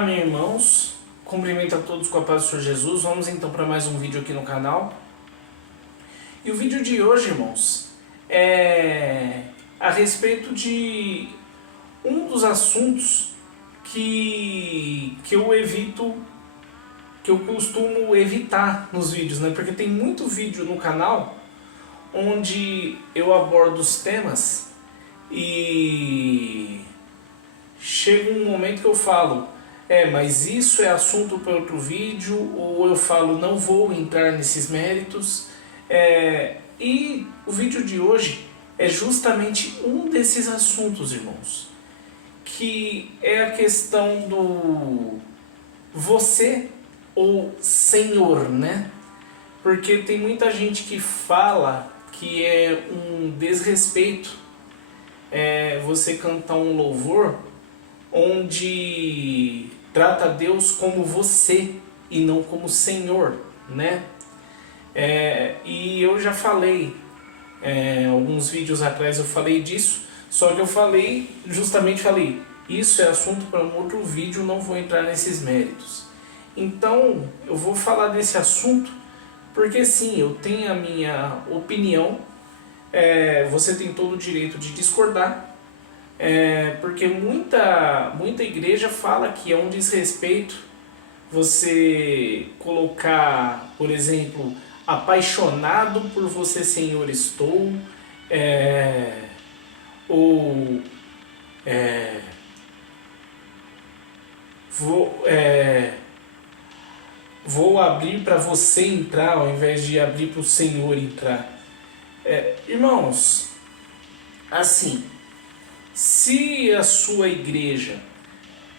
Amém, irmãos. Cumprimento a todos com a paz do Senhor Jesus. Vamos então para mais um vídeo aqui no canal. E o vídeo de hoje, irmãos, é a respeito de um dos assuntos que eu evito, que eu costumo evitar nos vídeos, né? Porque tem muito vídeo no canal onde eu abordo os temas e chega um momento que eu falo, mas isso é assunto para outro vídeo, ou eu falo, não vou entrar nesses méritos. E o vídeo de hoje é justamente um desses assuntos, irmãos, que é a questão do você ou Senhor, né? Porque tem muita gente que fala que é um desrespeito você cantar um louvor onde trata Deus como você e não como Senhor, né? E eu já falei, alguns vídeos atrás eu falei disso, só que eu falei, isso é assunto para um outro vídeo, não vou entrar nesses méritos. Então, eu vou falar desse assunto, porque sim, eu tenho a minha opinião, você tem todo o direito de discordar, porque muita igreja fala que é um desrespeito você colocar, por exemplo, apaixonado por você, Senhor, estou, ou vou abrir para você entrar ao invés de abrir para o Senhor entrar. Irmãos, assim, se a sua igreja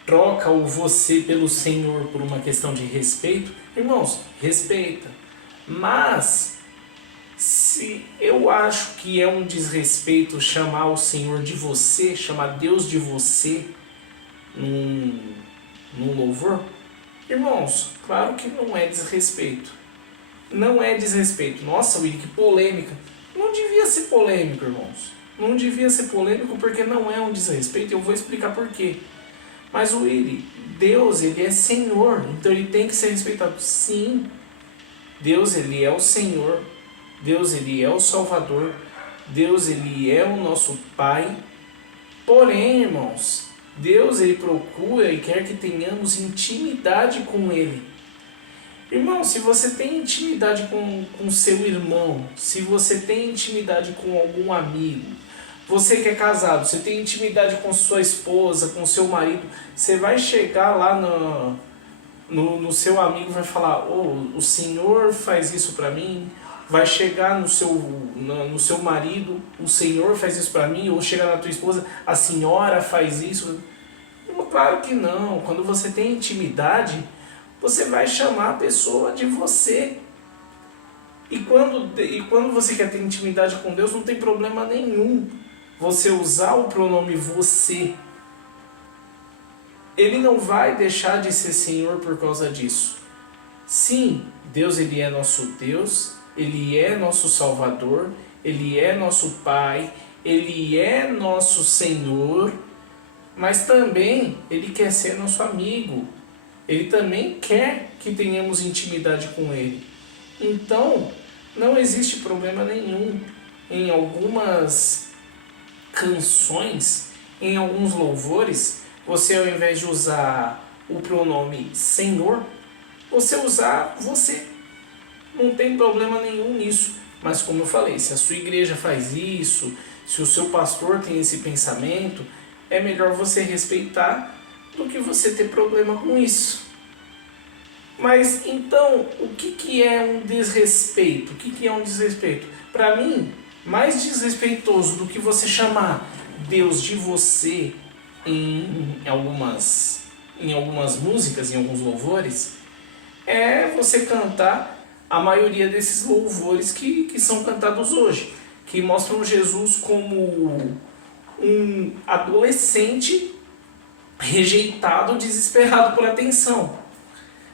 troca o você pelo Senhor por uma questão de respeito, irmãos, respeita. Mas se eu acho que é um desrespeito chamar o Senhor de você, chamar Deus de você num louvor, irmãos, claro que não é desrespeito. Não é desrespeito. Nossa, Willy, que polêmica. Não devia ser polêmico, irmãos. Não devia ser polêmico porque não é um desrespeito, e eu vou explicar por quê. Mas Willy, Deus, ele é Senhor, então ele tem que ser respeitado. Sim, Deus, ele é o Senhor, Deus, ele é o Salvador, Deus, ele é o nosso Pai. Porém, irmãos, Deus, ele procura e quer que tenhamos intimidade com ele. Irmão, se você tem intimidade com seu irmão, se você tem intimidade com algum amigo, você que é casado, você tem intimidade com sua esposa, com seu marido, você vai chegar lá no seu amigo e vai falar, o Senhor faz isso para mim. Vai chegar no seu marido, o Senhor faz isso para mim. Ou chegar na tua esposa, a senhora faz isso. Claro que não. Quando você tem intimidade, você vai chamar a pessoa de você. E quando você quer ter intimidade com Deus, não tem problema nenhum você usar o pronome você. Ele não vai deixar de ser Senhor por causa disso. Sim, Deus, ele é nosso Deus, ele é nosso Salvador, ele é nosso Pai, ele é nosso Senhor, mas também ele quer ser nosso amigo. Ele também quer que tenhamos intimidade com ele. Então, não existe problema nenhum em algumas canções, em alguns louvores, você, ao invés de usar o pronome Senhor, você usar você. Não tem problema nenhum nisso. Mas como eu falei, se a sua igreja faz isso, se o seu pastor tem esse pensamento, é melhor você respeitar do que você ter problema com isso. Mas então, o que é um desrespeito? O que é um desrespeito? Para mim, mais desrespeitoso do que você chamar Deus de você em algumas músicas, em alguns louvores, é você cantar a maioria desses louvores que são cantados hoje, que mostram Jesus como um adolescente rejeitado, desesperado por atenção.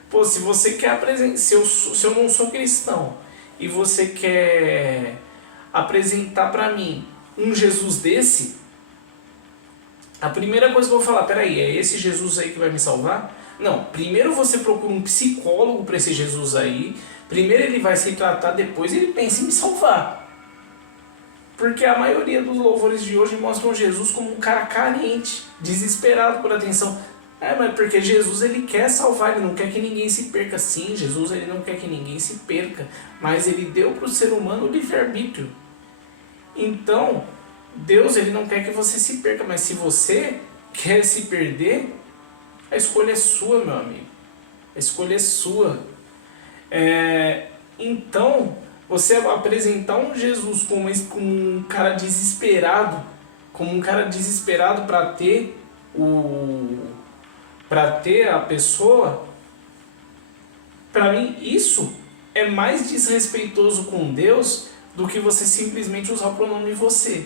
Pô, se você quer apresentar, se eu não sou cristão e você quer apresentar para mim um Jesus desse, a primeira coisa que eu vou falar, peraí, é esse Jesus aí que vai me salvar? Não, primeiro você procura um psicólogo para esse Jesus aí, primeiro ele vai se tratar, depois ele pensa em me salvar. Porque a maioria dos louvores de hoje mostram Jesus como um cara carente, desesperado por atenção. Mas porque Jesus ele quer salvar, ele não quer que ninguém se perca. Sim, Jesus ele não quer que ninguém se perca, mas ele deu para o ser humano o livre-arbítrio. Então, Deus ele não quer que você se perca, mas se você quer se perder, a escolha é sua, meu amigo. A escolha é sua. Então, você apresentar um Jesus como um cara desesperado, para ter a pessoa, para mim isso é mais desrespeitoso com Deus do que você simplesmente usar o pronome você.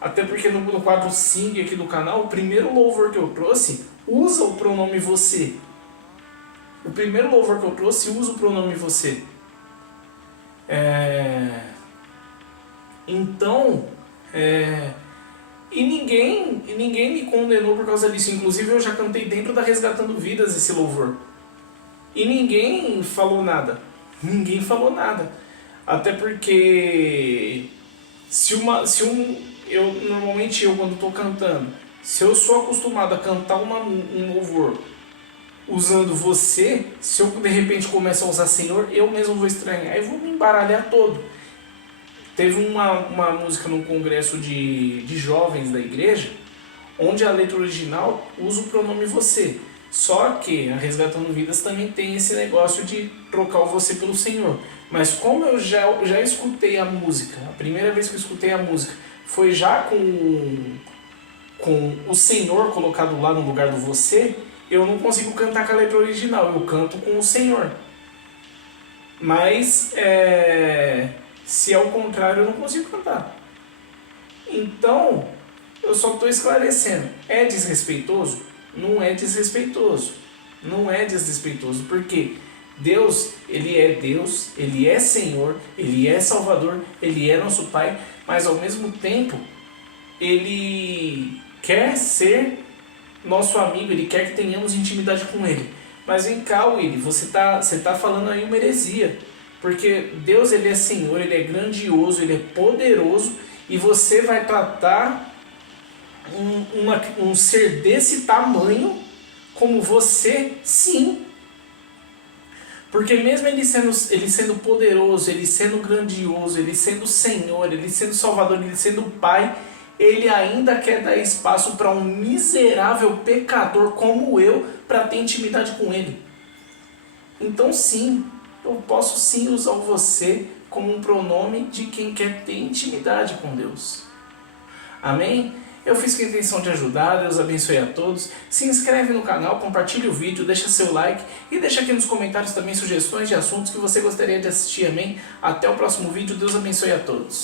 Até porque no quadro Sing aqui do canal, o primeiro louvor que eu trouxe usa o pronome você. O primeiro louvor que eu trouxe usa o pronome você. Então, e ninguém me condenou por causa disso. Inclusive eu já cantei dentro da Resgatando Vidas esse louvor. E ninguém falou nada. Ninguém falou nada. Até porque normalmente eu quando estou cantando, se eu sou acostumado a cantar um louvor usando você, se eu de repente começar a usar Senhor, eu mesmo vou estranhar e vou me embaralhar todo. Teve uma música num congresso de jovens da igreja, onde a letra original usa o pronome você. Só que a Resgatando Vidas também tem esse negócio de trocar o você pelo Senhor. Mas como eu já escutei a música, a primeira vez que eu escutei a música foi já com o Senhor colocado lá no lugar do você, eu não consigo cantar com a letra original, eu canto com o Senhor. Mas se é o contrário, eu não consigo cantar. Então, eu só estou esclarecendo. É desrespeitoso? Não é desrespeitoso. Não é desrespeitoso, porque Deus, Ele é Senhor, Ele é Salvador, Ele é nosso Pai, mas ao mesmo tempo, Ele quer ser nosso amigo, Ele quer que tenhamos intimidade com Ele. Mas vem cá, Willy, você tá falando aí uma heresia. Porque Deus ele é Senhor, Ele é grandioso, Ele é poderoso, e você vai tratar um ser desse tamanho como você? Sim. Porque mesmo ele sendo poderoso, Ele sendo grandioso, Ele sendo Senhor, Ele sendo Salvador, Ele sendo Pai, Ele ainda quer dar espaço para um miserável pecador como eu para ter intimidade com Ele. Então sim, eu posso sim usar o você como um pronome de quem quer ter intimidade com Deus. Amém? Eu fiz com a intenção de ajudar, Deus abençoe a todos. Se inscreve no canal, compartilhe o vídeo, deixa seu like e deixa aqui nos comentários também sugestões de assuntos que você gostaria de assistir, amém? Até o próximo vídeo, Deus abençoe a todos.